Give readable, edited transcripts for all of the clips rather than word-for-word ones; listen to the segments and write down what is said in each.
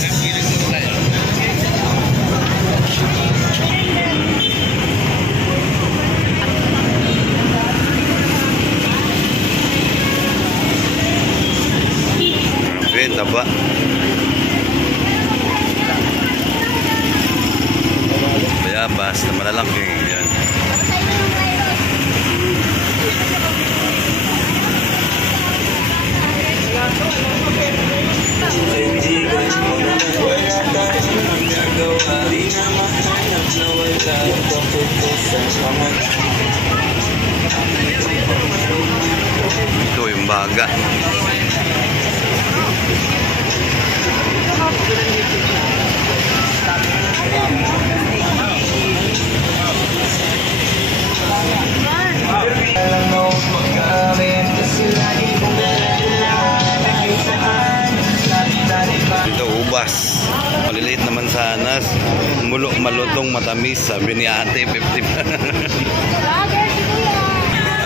Okay, taba. Bayabas na malalaki. Yan. Ito yung baga. Ito ubas. Maliliit naman sana. Malutong matamis. Sabi ni ate 50.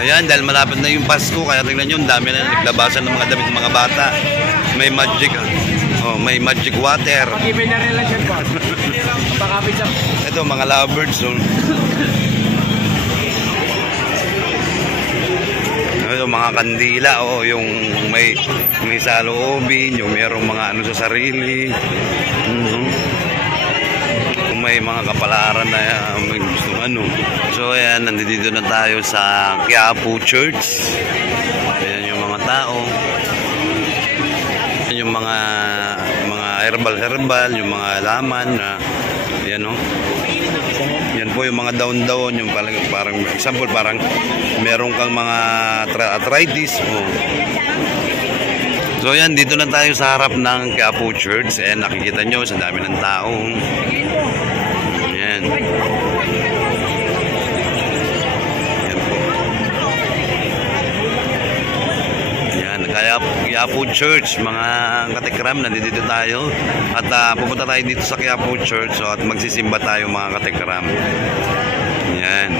Ayan, dahil malapit na yung Pasko, kaya tingnan nyo, dami na naglabasan ng mga damit ng mga bata. May magic, may magic water. Ito, mga lovebirds. Ito, mga kandila, yung may saloobin, yung mayroong mga ano sa sarili. Kung may mga kapalaran na may gustong ano. So ayan, nandito na tayo sa Quiapo Church. Ayan yung mga tao. Ayan yung mga herbal, yung mga laman na ayan yan po yung mga daon-daon, yung parang example, parang meron kang mga arthritis. So yan, dito na tayo sa harap ng Quiapo Church. Ayan, nakikita nyo, sa dami ng tao. Ayan. Quiapo Church, mga katekram, nandito tayo at pupunta tayo dito sa Quiapo Church, at magsisimba tayo mga katekram. Yan,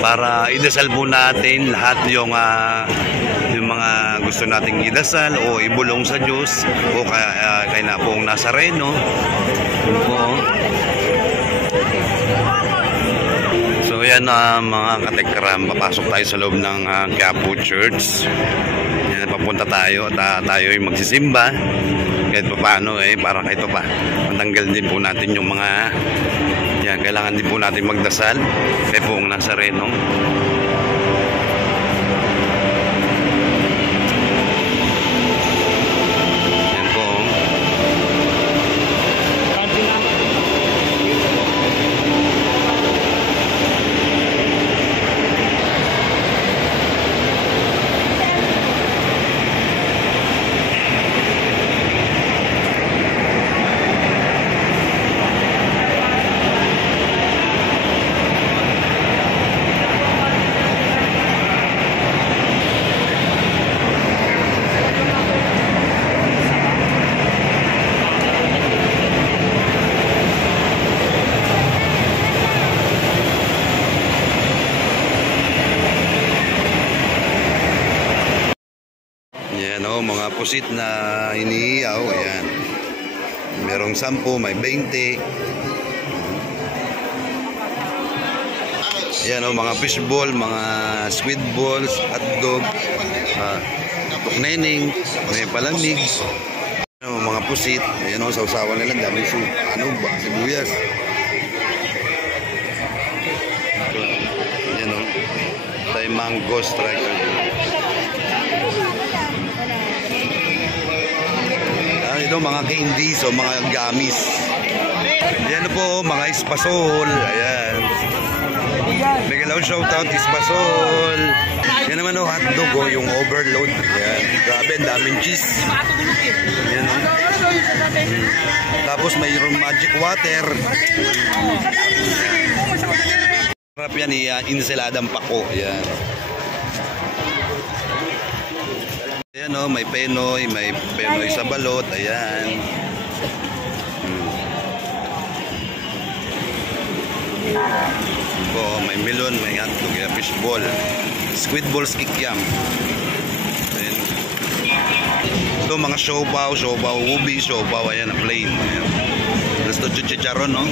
para idasal po natin lahat yung mga gusto nating idasal o ibulong sa Diyos o kay na pong Nazareno po. So yan mga katekram, papasok tayo sa loob ng Quiapo Church. Yan, papunta tayo at tayo yung magsisimba kahit pa paano para kahit pa matanggal din po natin yung mga yan, kailangan din po natin magdasal kay Poong Nazareno. Yan po. Mga pusit na iniiyaw. Ayan, merong 10, may 20. Ayan mga fishball, mga squid balls, hotdog, tukneneng, may palamig. Mga pusit. Ayan sausawan nila, dami sibuyas. Ayan tayo mango striker. Ito mga candies o mga gamis. Ayan po, mga espasol. Ayan. Bigalaw shoutout, espasol. Yan naman hotdog yung overload. Ayan. Grabe, daming cheese. Ayan Tapos mayroong magic water. Sarap yan, insaladang pako. Ayan. Ayan may penoy sa balot. Ayan. May melon, may hotdog, fishball, squid balls, kikiam. Ayan. Ito Ito mga siopaw, ubi, siopaw, ayan na plain. Ayan. Gusto chicharon, no? Ayan.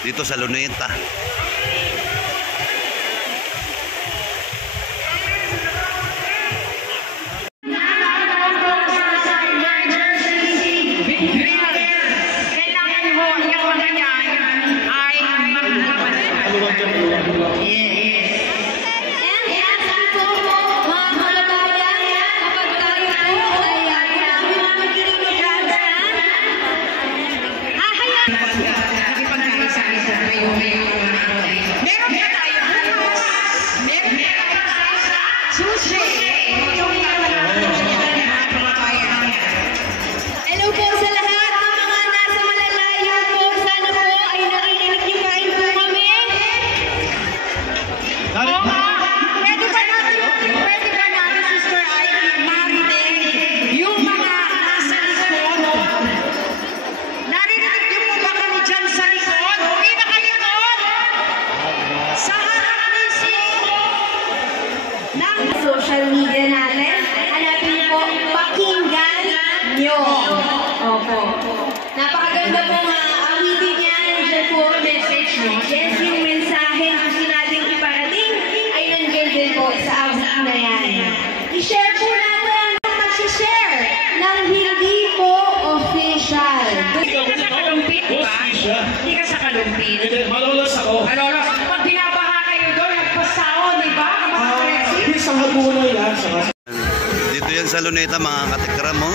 Dito sa Luneta. Social media natin, hanapin po, pakinggan nyo. Opo. Napakaganda po nga awitin niya, nandiyan po message mo. Yes, yung mensahe na gusto natin iparating ay nandiyan din po sa awit na yan. I-share po natin ang mag-share ng hindi po official. Hindi ka sa kalumpit, di ba? Hindi ka sa kalumpit. Malolos ako. Malolos. Pag binabaha kayo doon, nagpasawa, di ba? Isang habuno yan. Dito yan sa Luneta mga katikram mo.